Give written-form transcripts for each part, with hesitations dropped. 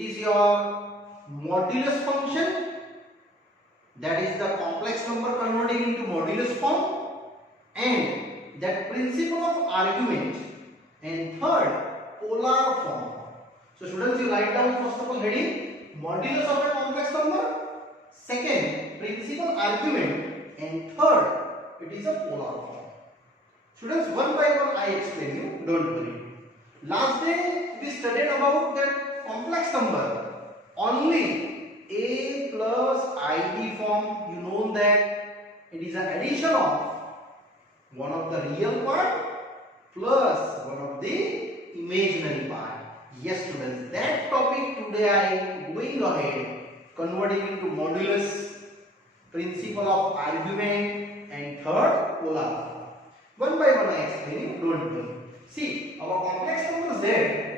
is your modulus function, that is the complex number converting into modulus form, and that principle of argument, and third polar form. So students, you write down first of all heading modulus of a complex number, second principal argument, and third it is a polar form. Students, one by one I explain you, don't worry. Last day we studied about that complex number, only a plus id form. You know that it is an addition of one of the real part plus one of the imaginary part. Yes students, that topic today I am going ahead, converting into modulus, principle of argument, and third polar form. One by one I explain you, don't worry. See, our complex number z,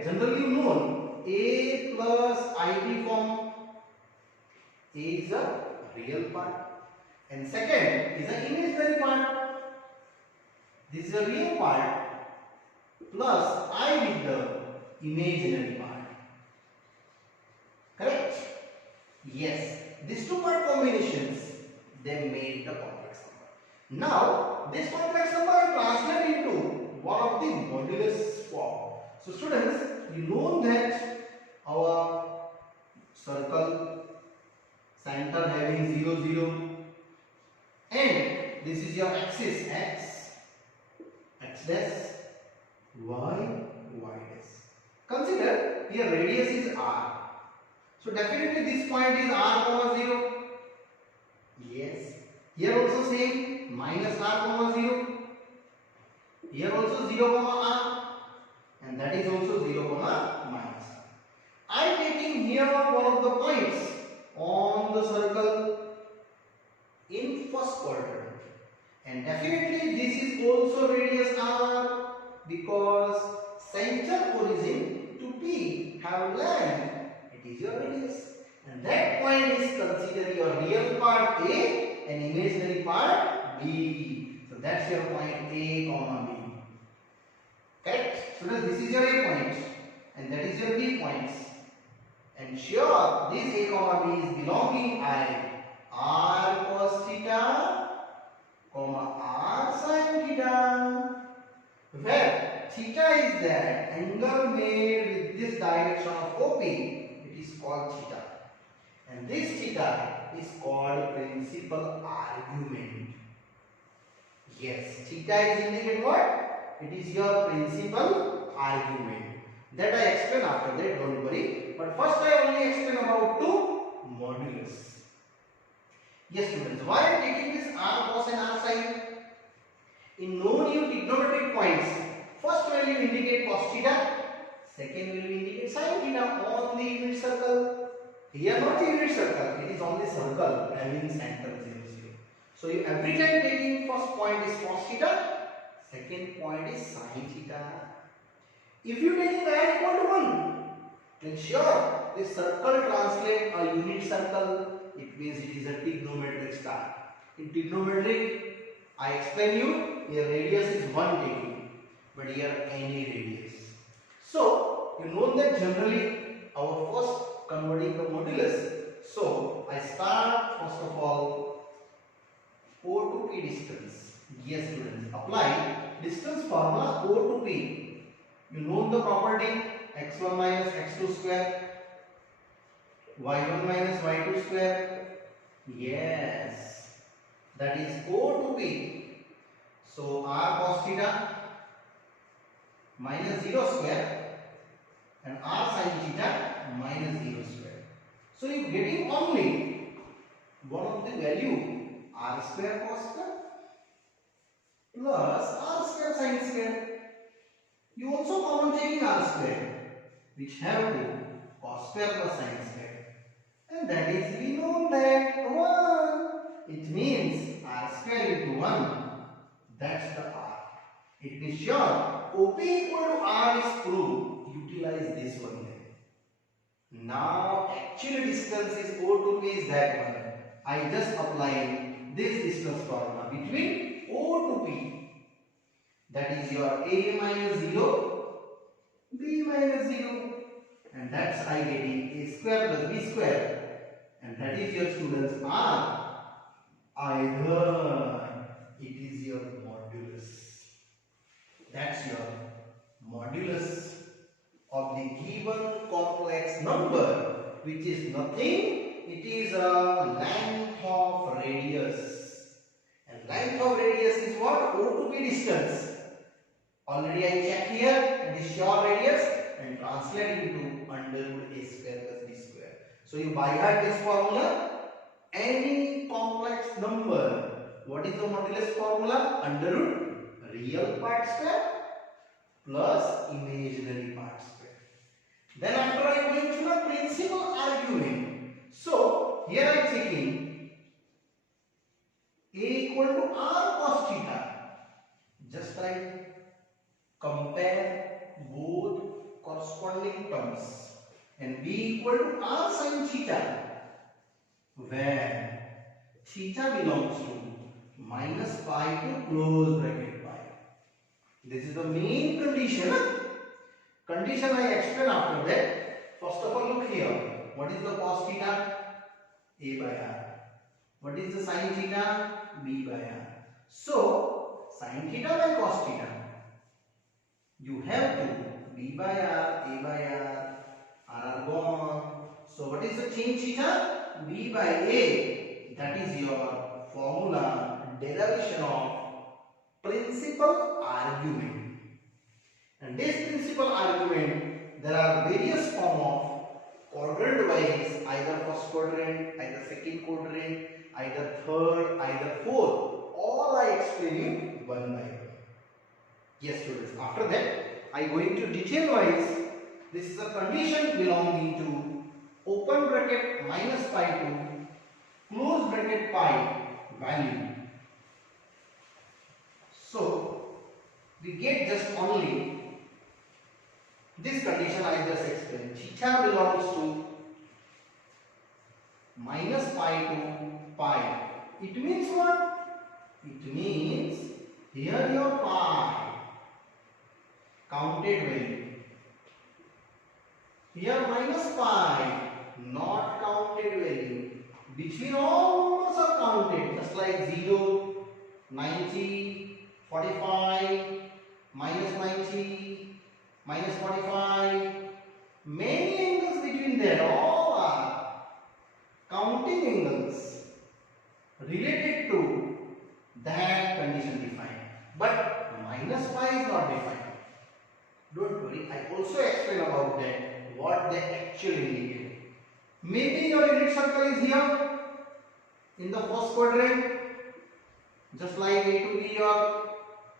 generally known a plus id form. A is a real part and second is an imaginary part. This is a real part plus I with the imaginary part. Correct? Yes. These two part combinations, they made the complex number. Now, this complex number I translate into one of the modulus form. So students, you know that our circle center having 0, 0, and this is your axis x, x dash, y, y dash. Consider here radius is r. So definitely this point is r comma 0. Yes. Here also same, minus r comma 0. Here also 0 comma r, and that is also 0 comma minus r. I am taking here one of the points on the circle in first quadrant, and definitely this is also radius r because center origin to P have length, it is your radius, and that point is considered your real part A and imaginary part B. So that's your point A comma B. Correct? Students, this is your A point and that is your B points. And sure, this A comma B is belonging I r cos theta, comma r sin theta, where theta is that angle made with this direction of OP, it is called theta, and this theta is called principal argument. Yes, theta is indicated what? It is your principal argument. That I explain after that, don't worry. But first I only explain about two modulus. Yes students, why I am taking this r cos and r sin? In known you trigonometric points, first value indicate cos theta, second value indicate sin theta on the unit circle. Here not the unit circle, it is only circle having center 0, 0. So you every time taking first point is cos theta, second point is sin theta. If you take that equal to 1, then sure, this circle translate a unit circle. It means it is a trigonometric star. In trigonometric, I explain you, here radius is 1 taking, but here any radius. So, you know that generally our first converting the modulus. So, I start first of all O to P distance. Yes students, apply distance formula O to P. You know the property x1 minus x2 square, y1 minus y2 square. Yes, that is O to P. So r cos theta minus 0 square and r sin theta minus 0 square. So you getting only one of the value r square cos square plus r square sin square. You also common taking r square, which have to cos square plus sin square, and that is we know that 1. It means r square into 1. That's the r. It is sure OP equal to r is proved. Utilize this one then. Now actual distance is O to P is that one. I just apply this distance formula between O to P. That is your A minus 0, B minus 0, and that's I getting A square plus b square, and that is your students r. Either it is your modulus. That's your modulus of the given complex number, which is nothing. It is a length of radius. And length of radius is what? O to B distance. Already I check here, it is sure radius, and translate into under root a square plus b square. So you by heart this formula. Any complex number, what is the modulus formula? Under root real part square plus imaginary part square. Then after I am going to the principal argument. So here I am taking a equal to r cos theta. Just I compare both corresponding terms, and b equal to r sin theta, where theta belongs to minus pi to close bracket pi. This is the main condition. Condition I explain after that. First of all, look here. What is the cos theta? A by r. What is the sin theta? B by r. So sin theta by cos theta, you have to b by r, a by r are gone. So what is the change theta? B by a. That is your formula derivation of principal argument. And this principal argument, there are various form of quadrant wise, either first quadrant, either second quadrant, either third, either fourth. All I explain you one by one. Yes students, after that I go into detail wise. This is a condition belonging to open bracket minus pi to close bracket pi value. So we get just only this condition I just explained. Theta belongs to minus pi to pi. It means what? It means here your pi counted value. Here minus pi not counted value. Between all numbers are counted, just like 0, 90, 45, minus 90, minus 45. Many angles between there, all are counting angles related to that condition defined. But minus pi is not defined. Don't worry, I also explain about that, what they actually indicate. Maybe your unit circle is here in the first quadrant, just like a to be your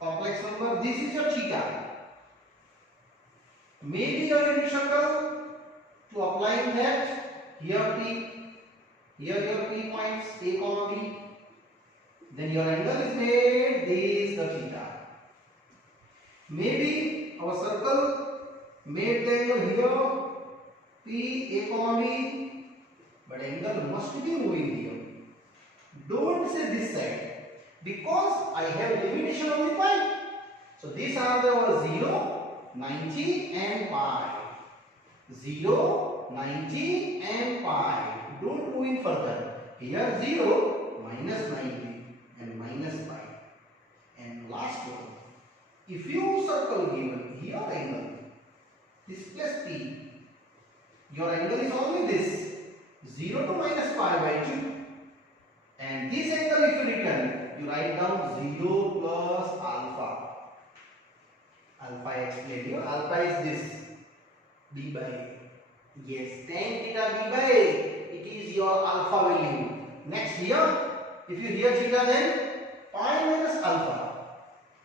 complex number. This is your theta. Maybe your unit circle, to apply that, here P, here your P points A comma B. Then your angle is made, this is the theta. Maybe our circle made the angle here P A comma B, but angle must be moving here. Don't say this side, because I have limitation on the pi. So these are the 0, 90 and pi. 0, 90 and pi. Don't move in further. Here 0, minus 90 and minus pi. And last one. If you circle given here angle, this plus P, your angle is only this, 0 to minus pi by 2. And this angle if you return, you write down 0 plus alpha. Alpha I explain you. Alpha is this, b by a. Yes, tan theta b by a. It is your alpha value. Next here, if you here theta, then pi minus alpha.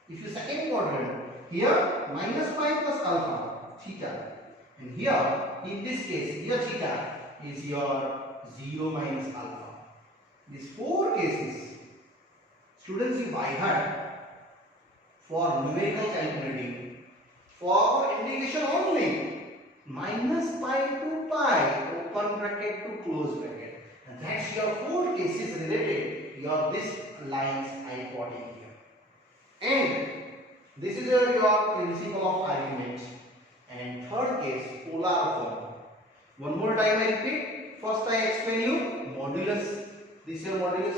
If you second quadrant, here minus pi plus alpha, theta. And here, in this case, here theta is your 0 minus alpha. These four cases, students, you by heart for numerical calculating, for indication only, minus pi to pi, open bracket to close bracket. And that's your four cases related, your this lines I plotting here. And this is your principle of argument. And third case, polar form. One more time I repeat. First I explain you modulus. This is your modulus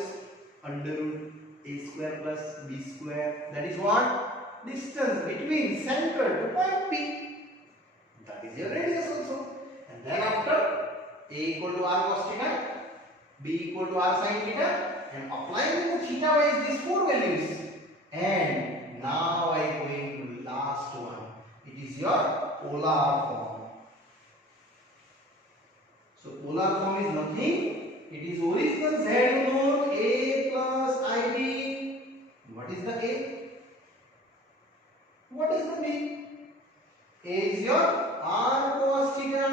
under root a square plus b square. That is what? Distance between center to point P. That is your radius also. And then after a equal to r cos theta, b equal to r sin theta, and applying the theta wise these four values. And now I am going to the last one. It is your polar form. So polar form is nothing. It is original z unknown a plus ib. What is the a? What is the b? A is your r cos theta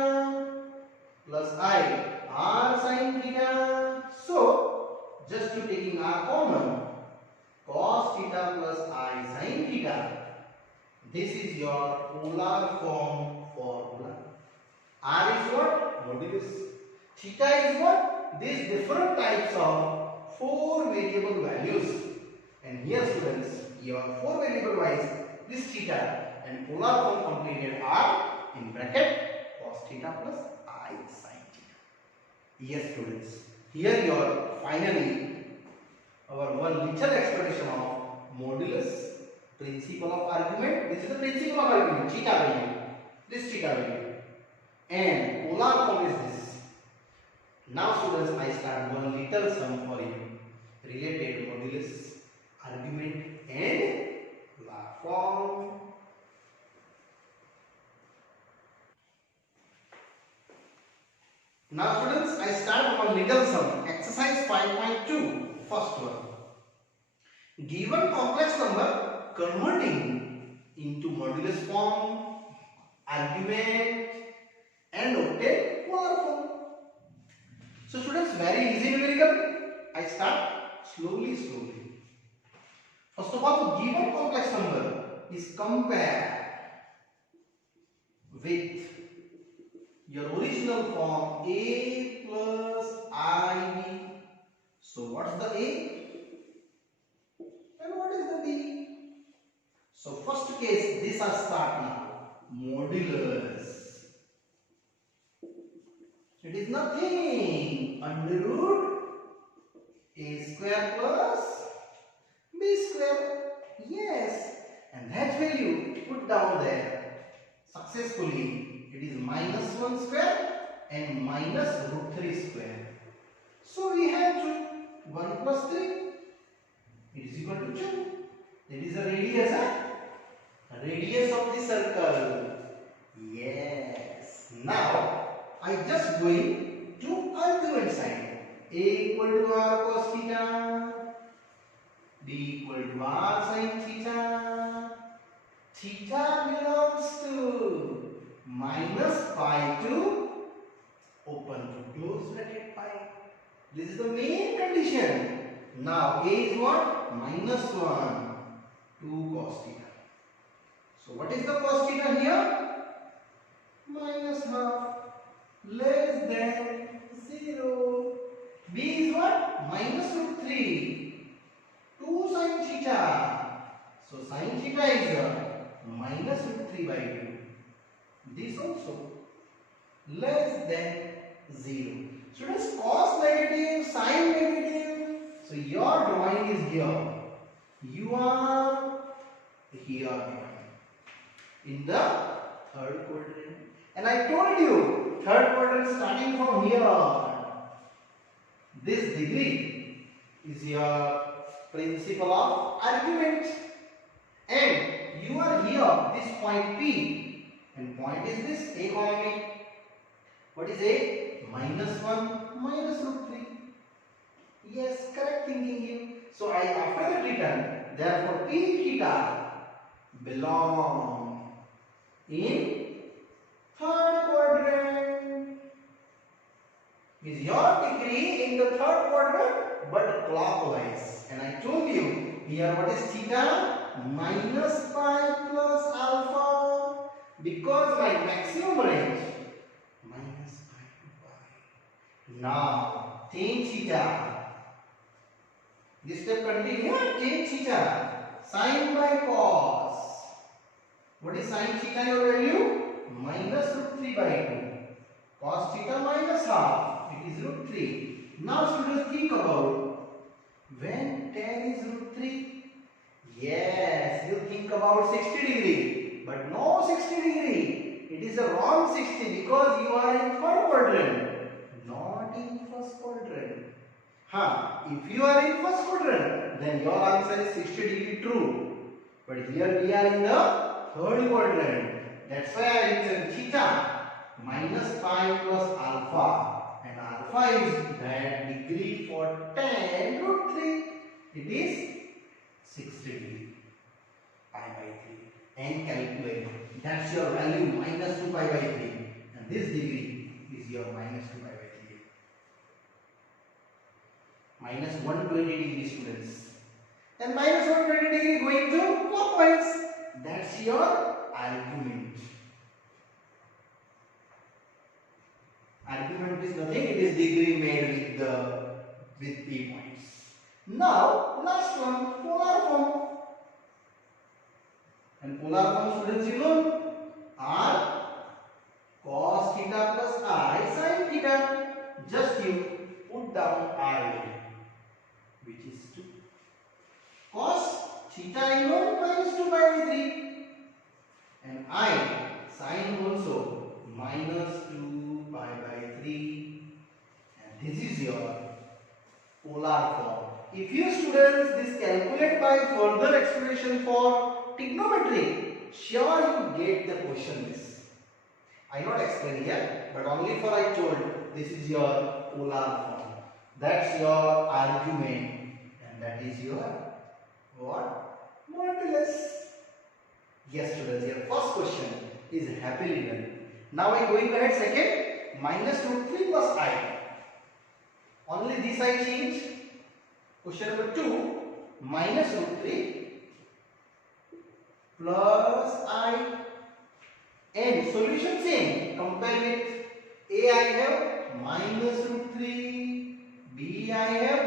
plus I r sin theta. So just to taking r common, cos theta plus I sin theta. This is your polar form formula. R is what? Modulus. Theta is what? These different types of four variable values. And here students, your four variable wise this theta and polar form completed are in bracket cos theta plus I sin theta. Yes students, here your finally our one little explanation of modulus, principle of argument. This is the principle of argument, theta value, this theta value, and polar form is this. Now students, I start one little sum for you related modulus, argument and polar form. Now students, I start one little sum, exercise 5.2, first one. Given complex number converting into modulus form, argument and obtain polar form. So students, very easy numerical. I start slowly. First of all, the given complex number is compared with your original form a plus ib. So what's the a and what is the b? So first case, this are start now. Modulus. It is nothing under root a square plus b square. Yes, and that value put down there successfully. It is minus 1 square and minus root 3 square. So we have 2. 1 plus 3. It is equal to 2. That is the radius, radius of the circle. Yes. Now I just going to argument side. A equal to r cos theta, b equal to r sin theta. Theta belongs to minus pi to open to close bracket pi. This is the main condition. Now a is what? Minus 1 to cos theta. So what is the cos theta here? Minus half. Less than 0. B is what? Minus root 3. 2 sin theta. So sin theta is minus root 3 by 2. This also less than 0. Students, cos negative, sin negative. So your drawing is here. You are here in the third quadrant. And I told you, third quadrant starting from here. This degree is your principle of argument. And you are here, this point P. And point is this, A comma B. What is A? Minus 1 minus root 3. Yes, correct thinking you. So I after that written, therefore P theta belong in third quadrant. Is your degree in the third quadrant but clockwise. And I told you here what is theta? Minus pi plus alpha. Because my maximum range minus pi to pi. Now tan theta. This step continue. Tan theta. Sin by cos. What is sin theta your value? Minus root 3 by 2. Cos theta half, it is root 3. Now students, think about when tan is root 3. Yes, you think about 60 degree, but no 60 degree. It is a wrong 60 because you are in third quadrant, not in first quadrant. If you are in first quadrant, then your answer is 60 degree true. But here we are in the third quadrant. That's why I written theta minus pi plus alpha. And alpha is that degree for tan root 3. It is 60 degree. Pi by 3. And calculate. That's your value minus 2 pi by 3. And this degree is your minus 2 pi by 3. Minus 120 degree, students. And minus 120 degree going to clockwise. That's your argument. Argument is nothing, it is degree made with P points. Now, last one, polar form. And polar form, students, you know, R cos theta plus I sin theta. Just you put down R value, which is 2. Cos theta I know minus 2 by 3. And I sin also minus 2 pi by 3. And this is your polar form. If you students this calculate by further expression for trigonometry, sure you get the question list. I not explain here, but only for I told this is your polar form. That's your argument, and that is your what? Modulus. Yes, students, your first question is happily done. Now I going ahead second, minus root 3 plus I. Only this I change. Question number 2, minus root 3 plus I. And solution same. Compare with A I have minus root 3, B I have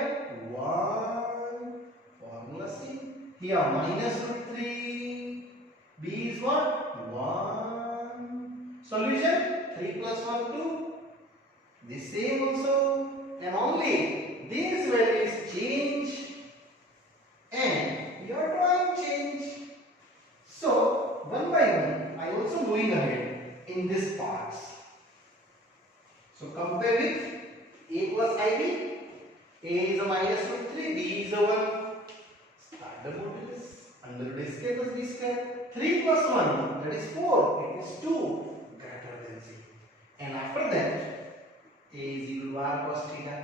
1. Formula same. Here minus root 3, B is what? 1. Solution 3 plus 1 2. The same also. And only these values change and your drawing change. So one by one I also moving ahead in this parts. So compare with A plus IB. A is a minus root 3, B is a 1. Start the modulus. Under root A square plus B square. 3 plus 1, that is 4. It is 2 greater than 0. And after that, A is equal to R cos theta.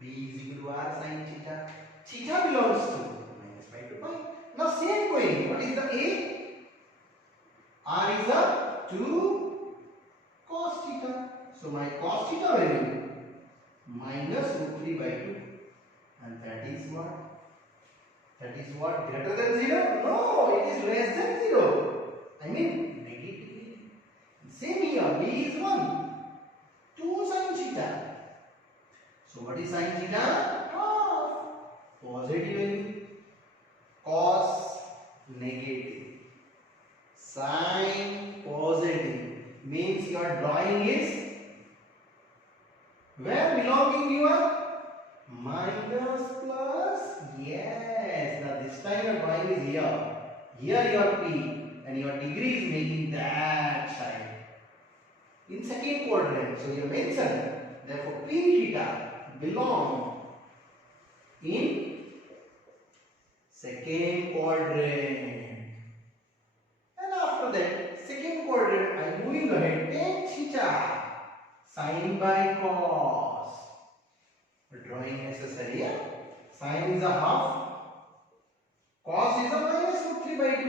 B is equal to R sin theta. Theta belongs to minus pi to pi. Now same going. What is the A? R is a 2 cos theta. So my cos theta value minus root 3 by 2. And that is what? That is what? Greater than 0? No, it is less than 0. I mean negative. Same here. B is 1. 2 sin theta. So what is sin theta? Half. Positive value. Cos negative. Sin positive. Means your drawing is where belonging your minus plus. Yes. Now this time your drawing is here. Here your P and your degree is making that side. In second quadrant. So you mention therefore P theta belong in second quadrant. And after that, second quadrant, I am moving ahead. Tan theta, sin by cos. Drawing necessary. Yeah? Sin is a half. Cos is a minus root 3 by 2.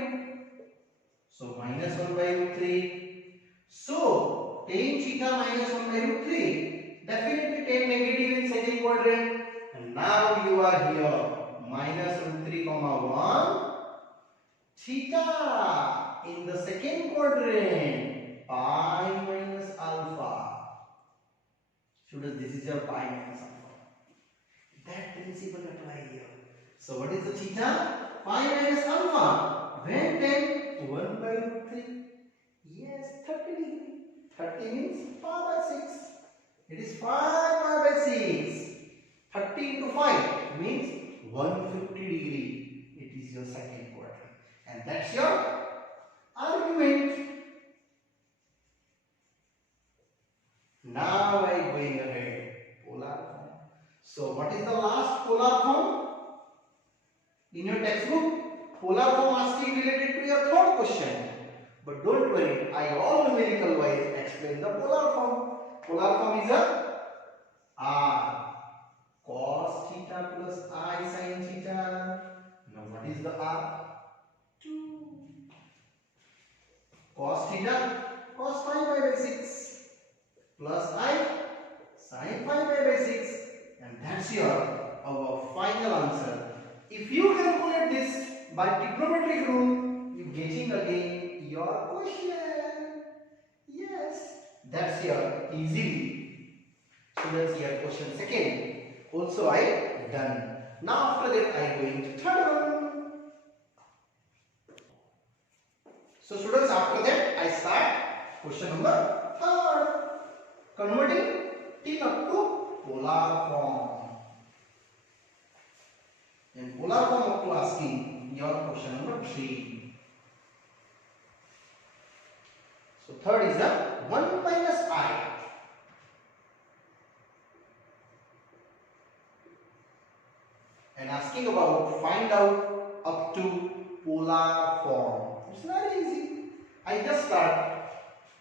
So minus 1 by root 3. So tan theta minus 1 by root 3. Definitely tan negative in second quadrant. And now you are here. Minus root 3 comma 1. Theta in the second quadrant. Pi minus alpha. Students, this is your pi minus alpha. That principle apply here. So what is the theta? Pi minus alpha. When tan 1 by root 3. Yes, 30 degree. 30 means pi by 6. It is 5 pi by 6. 30 into 5 means 150 degree. It is your second quadrant. And that's your argument. Now I am going ahead. Polar form. So what is the last polar form? In your textbook, polar form asking related to your third question. But don't worry, I all numerical wise explain the polar form. Polar form is a R cos theta plus I sin theta. Now what is the R? 2. Cos theta, cos 5 pi by 6 plus I sin 5 pi by 6, and that's your our final answer. If you calculate this by trigonometric rule, you getting again your question. Yes, that's your easily. So that's your question second. Also I done. Now after that I going to third one. So students, after that I start question number third. Converting till up to polar form. And polar form up to asking your question number 3. So third is the 1 minus I. And asking about find out up to polar form. It's very easy. I just start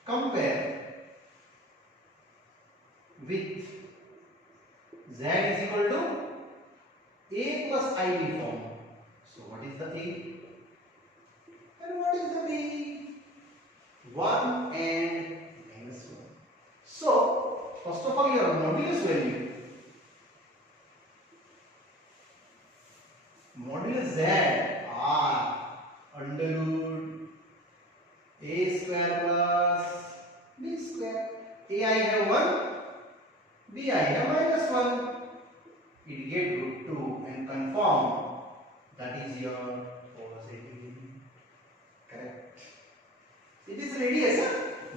compare with z is equal to a plus ib form. So what is the a and what is the b? 1 and minus 1. So first of all, your modulus value, modulus z r under root a square plus b square. A I have 1, b I have minus 1. It get root 2 and confirm that is your positive. Correct. It is ready, yes sir?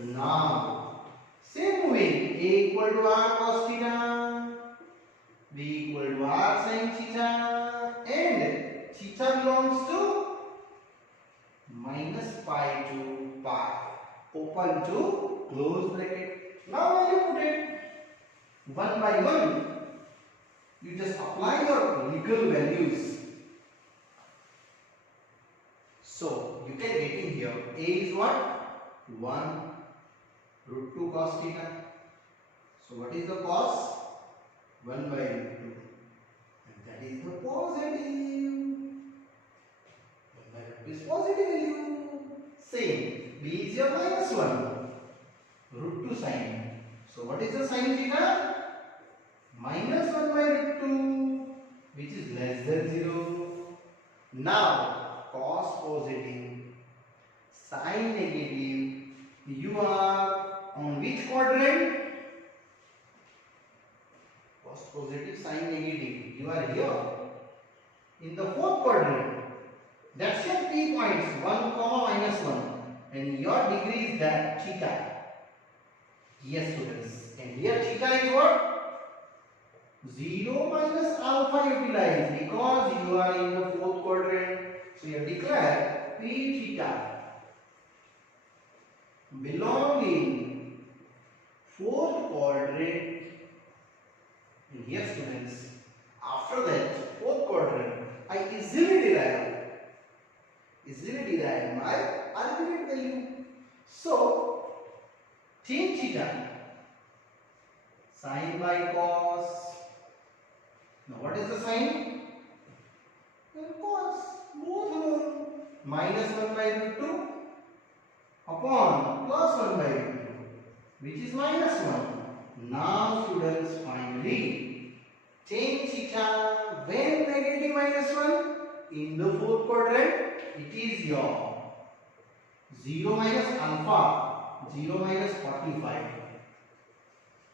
Now same way, a equal to r cos theta, b equal to r sin theta, and theta belongs to minus pi to pi, open to close bracket. Now when you put it one by one, you just apply your legal values. So you can get in here, a is what? 1 root 2 cos theta. So what is the cos? 1 by root 2. And that is the positive. 1 by root 2 is positive value. Same. B is your minus 1. Root 2 sine. So what is the sine theta? Minus 1 by root 2, which is less than 0. Now cos positive, sine negative. You are on which quadrant? Cos positive, sine negative. You are here in the fourth quadrant. That's your P points, 1 comma minus 1, and your degree is that theta. Yes students, and here theta is what? 0 minus alpha utilized because you are in the fourth quadrant. So you declare P theta belonging fourth quadrant. And here students, after that fourth quadrant, I easily derive my argument value. So tan theta, sine by cos. Now what is the sign? Cos. Both are minus 1 by root 2 upon plus 1 by root 2, which is minus 1. Now students, finally tan theta when negative minus 1 in the fourth quadrant, it is your 0 minus alpha, 0 minus 45.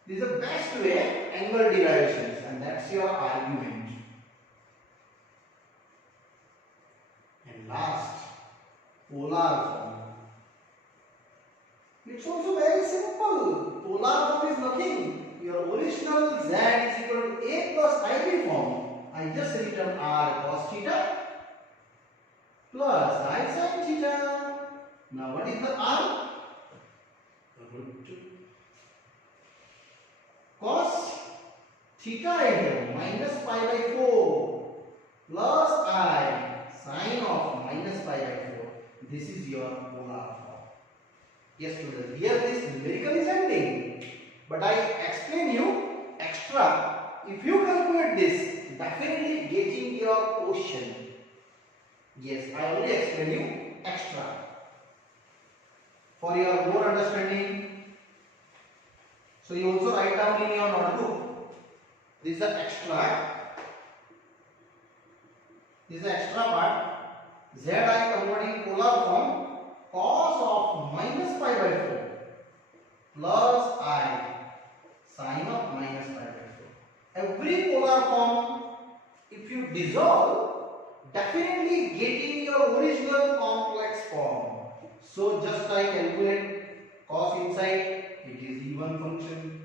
This is the best way angle derivations, and that's your argument. And last, polar form. It's also very simple. Polar form is nothing. Your plus I sin theta. Now what is the R? Root 2. Cos theta is minus pi by 4 plus I sin of minus pi by 4. This is your polar form. Yes, students, here this numerical is ending. But I explain you extra. If you calculate this, definitely getting your quotient. Yes, I already explained you extra. For your more understanding. So you also write down in your notebook. This is the extra. This is the extra part. Z I converting polar form cos of minus pi by 4 plus I sin of minus pi by 4. Every polar form, if you dissolve, definitely getting your original complex form. So just I calculate cos inside, it is even function.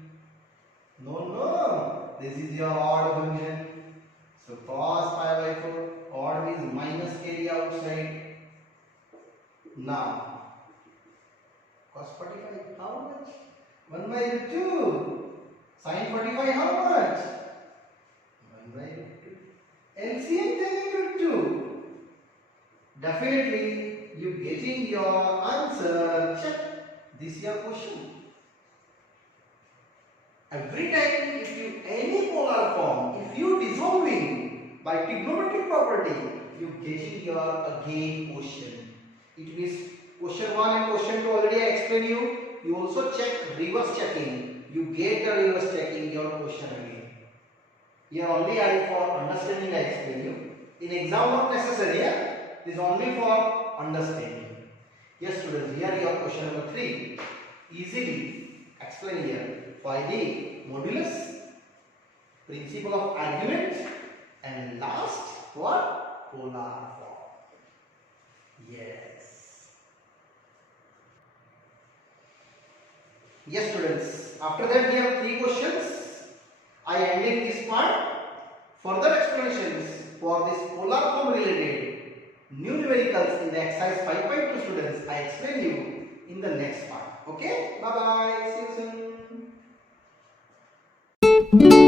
No, this is your odd function. So cos pi by 4, odd means minus carry outside. Now, cos 45, how much? 1 by root 2. Sin 45, how much? 1 by root 2. LCM taking root 2. Definitely, you getting your answer. Check. This is your question. Every time if you any polar form, if you dissolving by trigonometric property, you getting your again quotient. It means question 1 and question 2 already I explained you. You also check reverse checking. You get the reverse checking your question again. Here only I for understanding I explain you. In exam not necessary. It is only for understanding. Yes students, here your question number 3. Easily explain here by the modulus, principle of argument, and last what? Polar form. Yes. Yes students, after that we have 3 questions. I ending this part. Further explanations for this polar form related new numericals in the exercise 5.2 students I explain you in the next part. Okay, bye bye, see you soon.